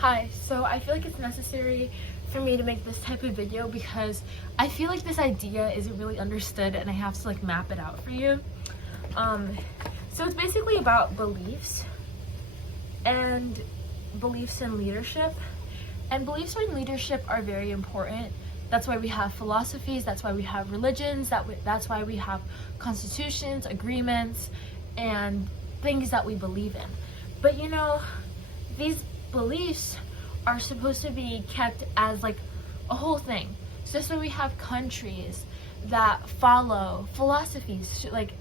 Hi, so I feel like it's necessary for me to make this type of video because I feel like this idea isn't really understood and I have to like map it out for you. So it's basically about beliefs and beliefs in leadership. And beliefs in leadership are very important. That's why we have philosophies, that's why we have religions, that's why we have constitutions, agreements, and things that we believe in. But you know, these beliefs are supposed to be kept as like a whole thing. So that's why we have countries that follow philosophies, like,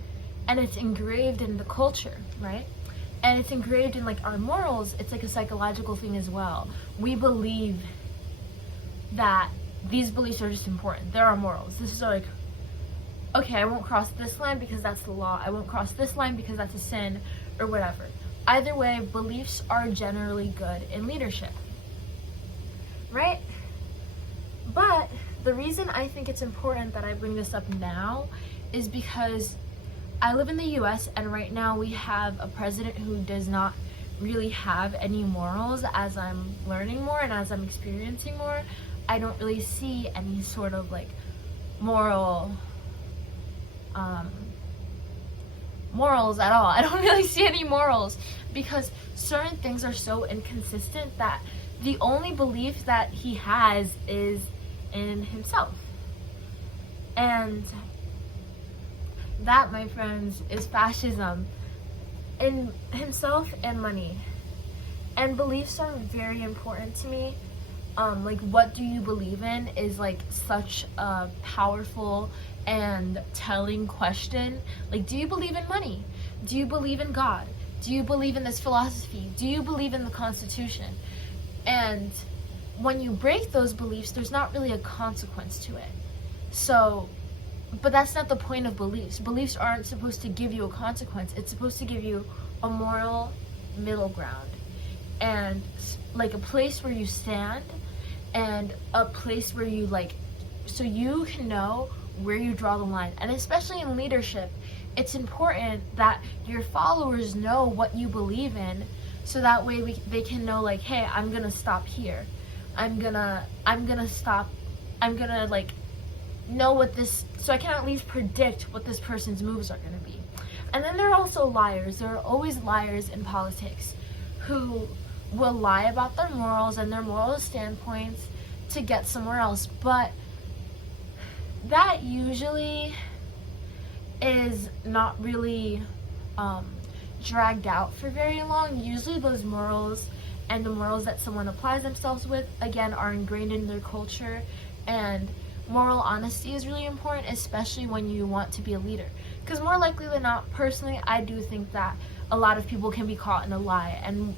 and it's engraved in the culture, right? And it's engraved in like our morals. It's like a psychological thing as well. We believe that these beliefs are just important. They're our morals. This is like, okay, I won't cross this line because that's the law. I won't cross this line because that's a sin, or whatever. Either way, beliefs are generally good in leadership, right? But the reason I think it's important that I bring this up now is because I live in the US and right now we have a president who does not really have any morals. As I'm learning more and as I'm experiencing more, I don't really see any sort of like morals at all. I don't really see any morals because certain things are so inconsistent that the only belief that he has is in himself. And that, my friends, is fascism in himself and money. And beliefs are very important to me. Like, what do you believe in is like such a powerful and telling question. Like, do you believe in money? Do you believe in God? Do you believe in this philosophy? Do you believe in the Constitution? And when you break those beliefs, there's not really a consequence to it. So, but that's not the point of beliefs. Beliefs aren't supposed to give you a consequence. It's supposed to give you a moral middle ground and like a place where you stand and a place where you like, so you can know where you draw the line. And especially in leadership, it's important that your followers know what you believe in, so that way they can know like, hey, I'm gonna stop here. I'm gonna like know what this, so I can at least predict what this person's moves are gonna be. And then there are also liars. There are always liars in politics who will lie about their morals and their moral standpoints to get somewhere else. But that usually is not really dragged out for very long. Usually those morals and the morals that someone applies themselves with, again, are ingrained in their culture. And moral honesty is really important, especially when you want to be a leader. Because more likely than not, personally, I do think that a lot of people can be caught in a lie. And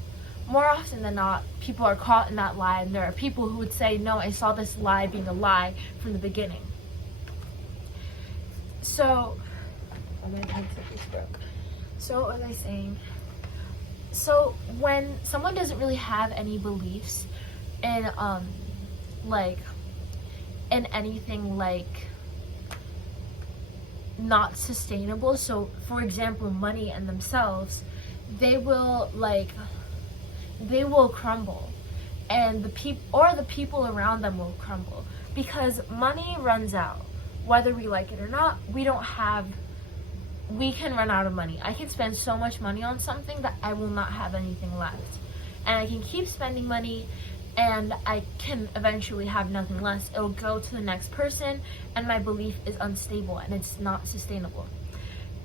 more often than not, people are caught in that lie. And there are people who would say, no, I saw this lie being a lie from the beginning. So, so what was I saying? So when someone doesn't really have any beliefs in like in anything like not sustainable, so for example money and themselves, they will crumble, and the people around them will crumble because money runs out. Whether we like it or not, we can run out of money. I can spend so much money on something that I will not have anything left. And I can keep spending money and I can eventually have nothing less. It'll go to the next person and my belief is unstable and it's not sustainable.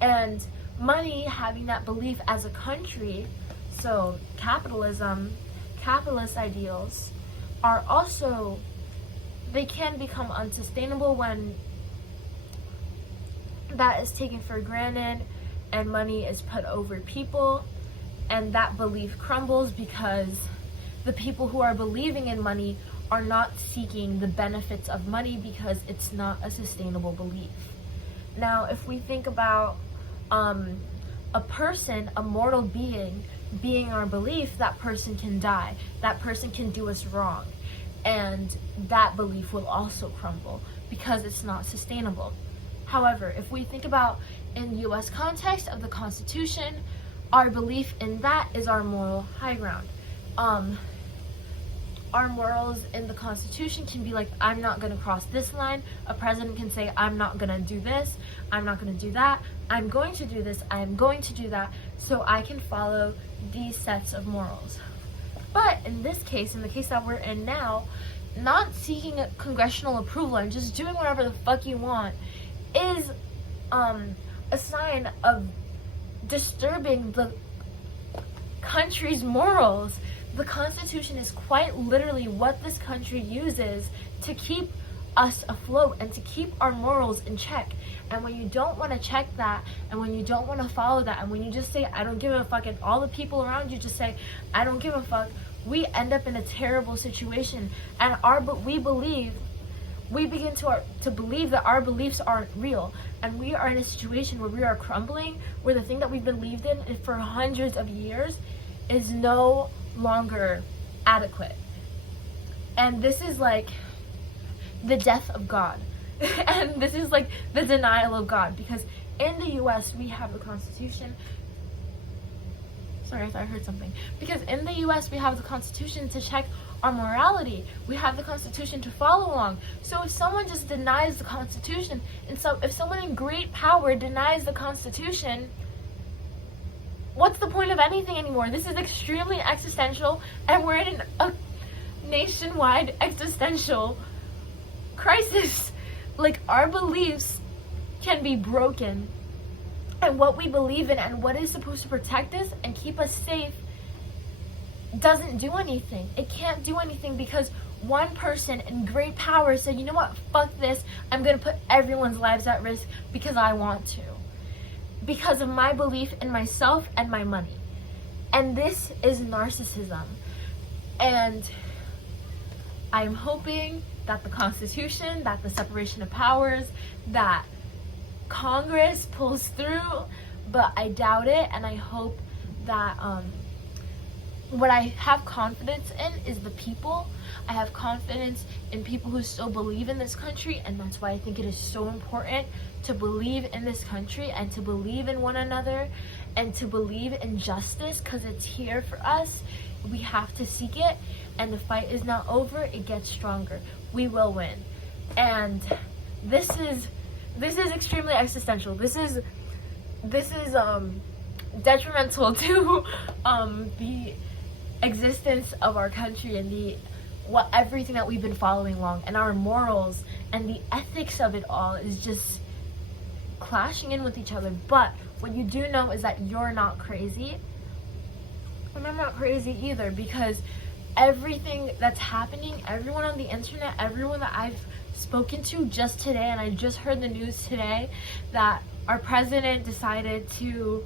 And money, having that belief as a country, so capitalism, capitalist ideals are also, they can become unsustainable when that is taken for granted and money is put over people, and that belief crumbles because the people who are believing in money are not seeking the benefits of money because it's not a sustainable belief. Now, if we think about a person, a mortal being our belief, that person can die, that person can do us wrong, and that belief will also crumble because it's not sustainable. However, if we think about in US context of the Constitution, our belief in that is our moral high ground. our morals in the Constitution can be like, I'm not going to cross this line. A president can say, I'm not going to do this, I'm not going to do that, I'm going to do this, I'm going to do that, so I can follow these sets of morals. But in this case, in the case that we're in now, not seeking a congressional approval and just doing whatever the fuck you want is a sign of disturbing the country's morals. The Constitution is quite literally what this country uses to keep us afloat and to keep our morals in check. And when you don't want to check that, and when you don't want to follow that, and when you just say, I don't give a fuck, and all the people around you just say, I don't give a fuck, we end up in a terrible situation. And we begin to believe that our beliefs aren't real. And we are in a situation where we are crumbling, where the thing that we've believed in for hundreds of years is no longer adequate. And this is like the death of God. And this is like the denial of God, because in the US we have the Constitution. Sorry, I thought I heard something. Because in the US we have the Constitution to check our morality. We have the Constitution to follow along. So if someone just denies the Constitution, and so if someone in great power denies the Constitution, what's the point of anything anymore? This is extremely existential, and we're in a nationwide existential crisis. Like, our beliefs can be broken, and what we believe in and what is supposed to protect us and keep us safe doesn't do anything. It can't do anything because one person in great power said, you know what, fuck this, I'm gonna put everyone's lives at risk because I want to, because of my belief in myself and my money. And this is narcissism. And I'm hoping that the Constitution, that the separation of powers, that Congress pulls through, but I doubt it. And I hope that what I have confidence in is the people. I have confidence in people who still believe in this country, and that's why I think it is so important to believe in this country and to believe in one another and to believe in justice, because it's here for us. We have to seek it, and the fight is not over. It gets stronger. We will win. And this is extremely existential. This is detrimental to the existence of our country and everything that we've been following along, and our morals and the ethics of it all is just clashing in with each other. But what you do know is that you're not crazy, and I'm not crazy either, because everything that's happening, everyone on the internet, everyone that I've spoken to just today, and I just heard the news today that our president decided to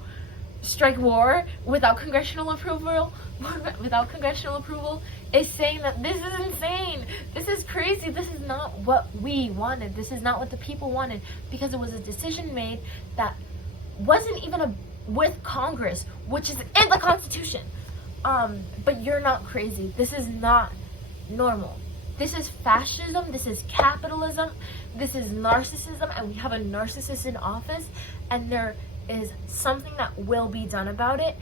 strike war without congressional approval, is saying that this is insane, this is crazy, this is not what we wanted, this is not what the people wanted, because it was a decision made that wasn't even with Congress, which is in the Constitution. But you're not crazy. This is not normal. This is fascism, this is capitalism, this is narcissism, and we have a narcissist in office, and there is something that will be done about it,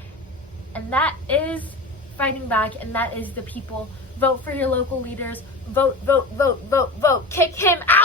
and that is fighting back, and that is the people. Vote for your local leaders. Vote, vote, vote, vote, vote. Kick him out!